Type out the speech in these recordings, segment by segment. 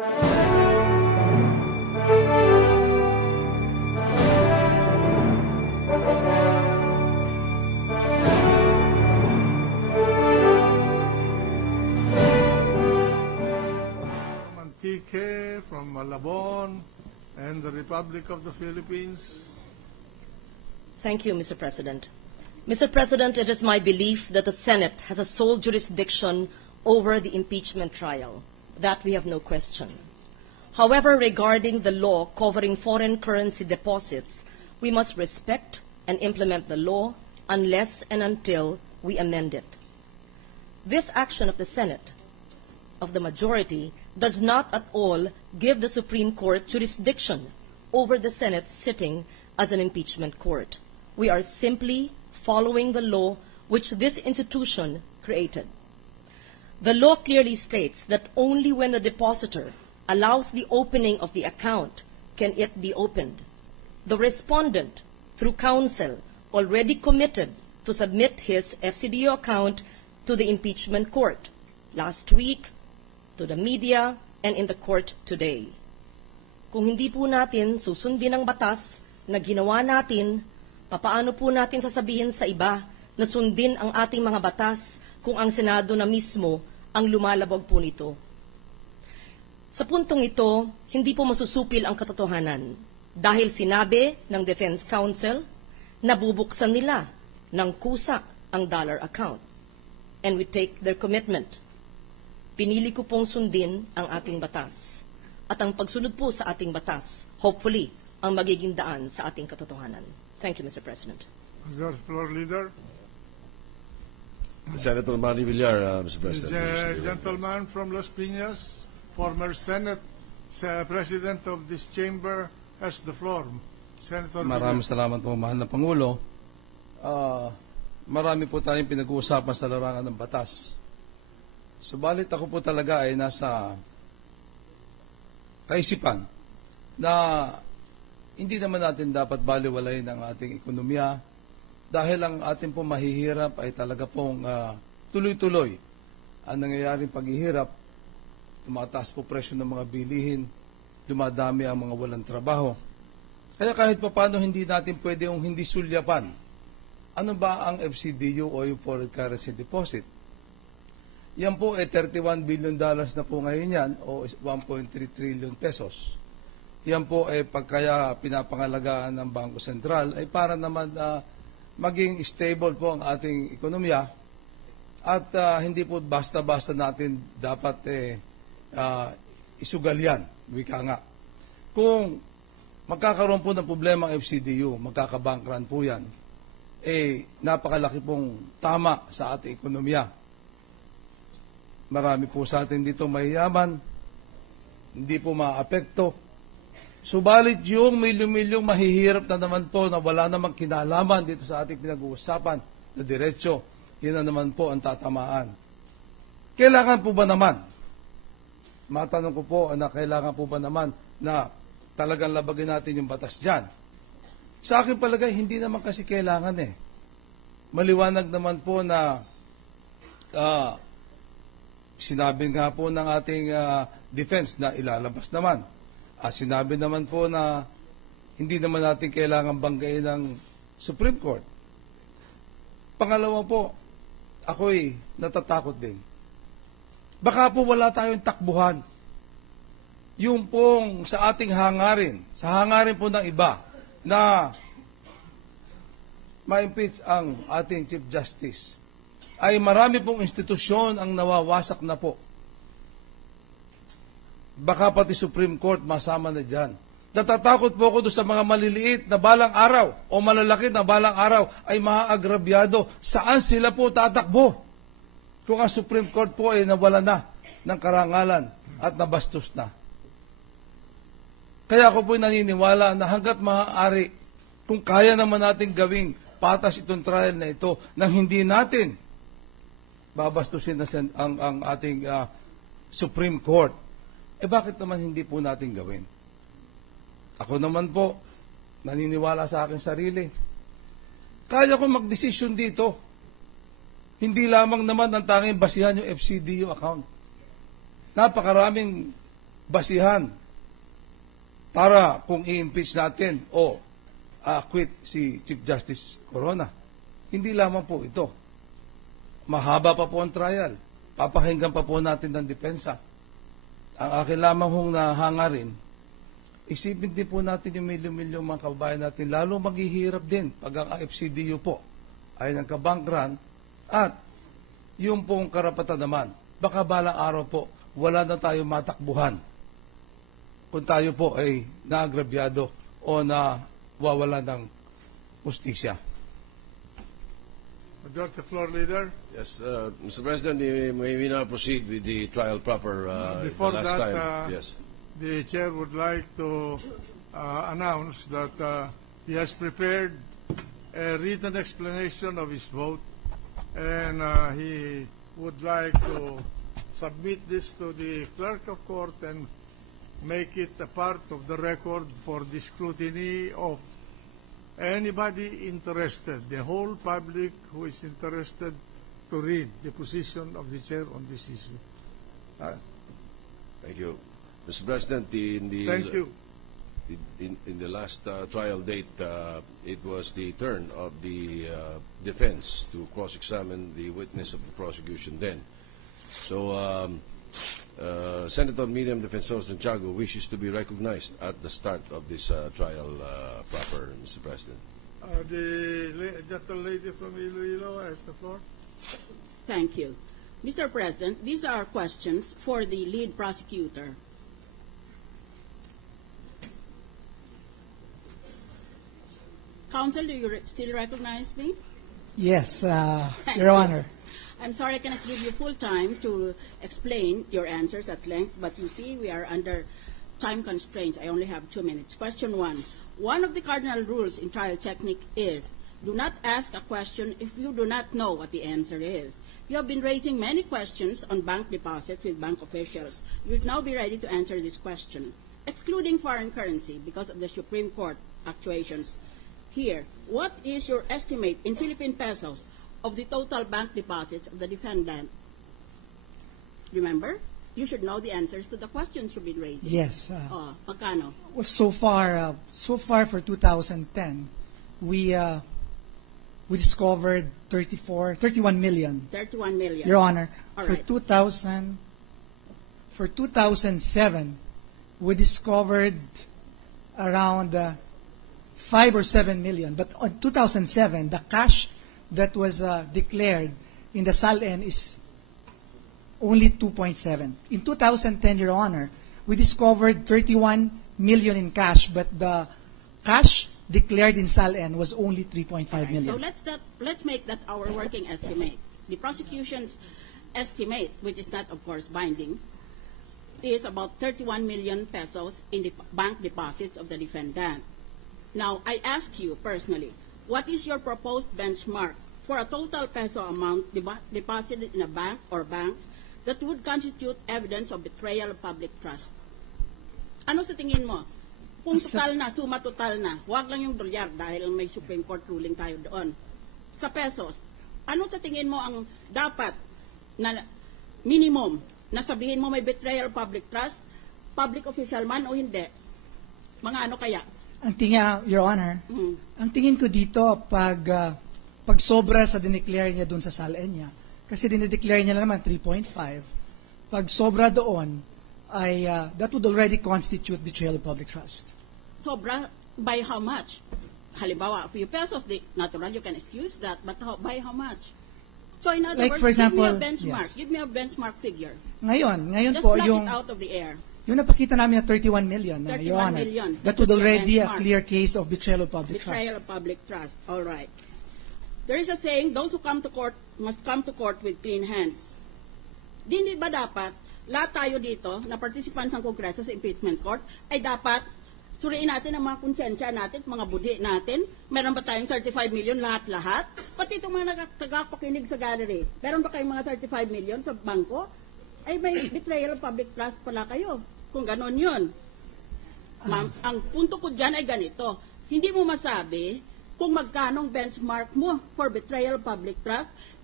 From Malabon and the Republic of the Philippines. Thank you, Mr. President. Mr. President, it is my belief that the Senate has a sole jurisdiction over the impeachment trial. That we have no question. However, regarding the law covering foreign currency deposits, we must respect and implement the law unless and until we amend it. This action of the Senate, of the majority, does not at all give the Supreme Court jurisdiction over the Senate sitting as an impeachment court. We are simply following the law which this institution created. The law clearly states that only when the depositor allows the opening of the account can it be opened. The respondent, through counsel, already committed to submit his FCDO account to the impeachment court last week, to the media, and in the court today. Kung hindi po natin susundin ang batas na ginawa natin, papaano po natin sasabihin sa iba na sundin ang ating mga batas kung ang Senado na mismo ang lumalabag po nito? Sa puntong ito, hindi po masusupil ang katotohanan dahil sinabi ng Defense Counsel na bubuksan nila ng kusa ang dollar account. And we take their commitment. Pinili ko pong sundin ang ating batas. At ang pagsunod po sa ating batas, hopefully, ang magiging daan sa ating katotohanan. Thank you, Mr. President. Mr. Floor Leader. Senator Manny Villar, Mr. President. The gentleman from Las Piñas, former Senate President of this chamber, has the floor. Senator Maraming salamat po, mahal na Pangulo. Marami po tayong pinag-uusapan sa larangan ng batas. Subalit ako po talaga ay nasa kaisipan na hindi naman natin dapat baliwalayin ang ating ekonomiya dahil ang ating po mahihirap ay talaga pong tuloy-tuloy ang nangyayaring paghihirap. Tumataas po presyo ng mga bilihin, dumadami ang mga walang trabaho. Kaya kahit paano hindi natin pwede yung hindi sulyapan. Ano ba ang FCDU o yung foreign currency deposit? Yan po ay $31 billion na po ngayon yan o 1.3 trillion pesos. Yan po ay pagkaya pinapangalagaan ng Bangko Sentral ay para naman maging stable po ang ating ekonomiya at hindi po basta-basta natin dapat isugal yan, wika nga. Kung magkakaroon po ng problema ang FCDU, magkakabankran po yan, napakalaki pong tama sa ating ekonomiya. Marami po sa atin dito mayayaman, hindi po maapekto. Subalit yung milyon-milyong mahihirap na naman po na wala namang kinalaman dito sa ating pinag-uusapan na diretsyo, yun na naman po ang tatamaan. Kailangan po ba naman? Matanong ko po na kailangan po ba naman na talagang labagin natin yung batas dyan? Sa akin palagay, hindi naman kasi kailangan Maliwanag naman po na sinabi nga po ng ating defense na ilalabas naman. Sinabi naman po na hindi naman natin kailangan banggain ng Supreme Court. Pangalawa po, ako'y natatakot din. Baka po wala tayong takbuhan. Yung pong sa ating hangarin, sa hangarin po ng iba, na ma-impeach ang ating Chief Justice, ay marami pong institusyon ang nawawasak na po. Baka pati Supreme Court masama na dyan. Natatakot po ako doon sa mga maliliit na balang araw o malalaki na balang araw ay maaagrabyado. Saan sila po tatakbo? Kung ang Supreme Court po ay nawala na ng karangalan at nabastos na. Kaya ako po naniniwala na hanggat maaari, kung kaya naman natin gawing patas itong trial na ito, nang hindi natin babastusin na ang ating Supreme Court, bakit naman hindi po natin gawin? Ako naman po, naniniwala sa aking sarili. Kaya ko magdesisyon dito. Hindi lamang naman ang tanging basihan yung FCDU account. Napakaraming basihan para kung i-impeach natin o acquit si Chief Justice Corona. Hindi lamang po ito. Mahaba pa po ang trial. Papakinggan pa po natin ng depensa. Ang akin lamang hong nahangarin, isipin din po natin yung milyon-milyong mga kababayan natin, lalo maghihirap din pag ang FCDU po ay nagka-bank at yung pong karapatan naman, baka balang araw po, wala na tayo matakbuhan kung tayo po ay naagrabyado o nawawala ng justisya. Majority Floor Leader. Yes, Mr. President, may we now proceed with the trial proper Before the last that, time. Yes. the Chair would like to announce that he has prepared a written explanation of his vote, and he would like to submit this to the Clerk of Court and make it a part of the record for the scrutiny of anybody interested, the whole public who is interested to read the position of the Chair on this issue. Thank you. Mr. President, Thank you. In the last trial date, it was the turn of the defense to cross-examine the witness of the prosecution then. So, Senator Miriam Defensor Santiago wishes to be recognized at the start of this trial proper, Mr. President. The gentle lady from Iloilo has the floor. Thank you. Mr. President, these are questions for the lead prosecutor. Counsel, do you still recognize me? Yes, Thank Your you. Honor. I'm sorry I cannot give you full time to explain your answers at length, but you see we are under time constraints. I only have 2 minutes. Question 1. One of the cardinal rules in trial technique is do not ask a question if you do not know what the answer is. You have been raising many questions on bank deposits with bank officials. You should now be ready to answer this question. Excluding foreign currency because of the Supreme Court actuations here, what is your estimate in Philippine pesos of the total bank deposits of the defendant? Remember, you should know the answers to the questions you've been raising. Yes. Magkano? Well, so far for 2010, we discovered 31 million. 31 million. Your Honor, All for right. 2007, we discovered around 5 or 7 million. But on 2007, the cash that was declared in the SALN is only 2.7. In 2010, Your Honor, we discovered 31 million in cash, but the cash declared in SALN was only 3.5 Right. million. So let's make that our working estimate. The prosecution's estimate, which is not, of course, binding, is about 31 million pesos in the bank deposits of the defendant. Now, I ask you personally, what is your proposed benchmark for a total peso amount deposited in a bank or banks that would constitute evidence of betrayal of public trust? Ano sa tingin mo? Kung total na, suma total na, huwag lang yung dolyar dahil may Supreme Court ruling tayo doon. Sa pesos, ano sa tingin mo ang dapat na minimum na sabihin mo may betrayal of public trust, public official man o hindi? Mga ano kaya? Ang tingin, Your Honor, Mm. ang tingin ko dito, pag sobra sa dineclare niya doon sa SALN niya, kasi dinedeclare niya naman 3.5, pag sobra doon, ay that would already constitute betrayal of public trust. Sobra, by how much? Halimbawa, a few pesos, natural, you can excuse that, but by how much? So in other Like, words, for example, give me a benchmark. yes. Give me a benchmark figure. Ngayon Just po, pluck yung it out of the air. napakita namin na 31 million, 31 Your Honor, million. that That would would be a already a benchmark. clear case of betrayal of public Betrayal trust. of public trust. All right. There is a saying, those who come to court must come to court with clean hands. Di ba dapat, lahat tayo dito, na participants ng Kongreso sa impeachment court, ay dapat suriin natin ang mga konsensya natin, mga budi natin. Meron ba tayong 35 million lahat-lahat? Pati itong mga tagapakinig sa gallery. Meron ba kayong mga 35 million sa bangko? Ay may betrayal of public trust pala kayo. Kung ganon yun. Ma'am, ang punto ko dyan ay ganito. Hindi mo masabi kung magkanong benchmark mo for betrayal of public trust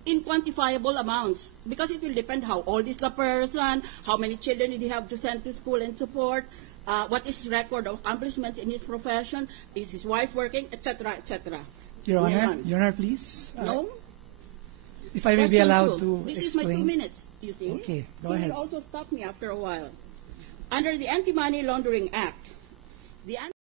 in quantifiable amounts, because it will depend how old is the person, how many children did he have to send to school and support, what is his record of accomplishments in his profession, is his wife working, etc., etc. Your Honor, please. No? If I may be Question allowed two. to This explain. is my 2 minutes, you see. Okay, go He ahead. will also stop me after a while. Under the Anti-Money Laundering Act, the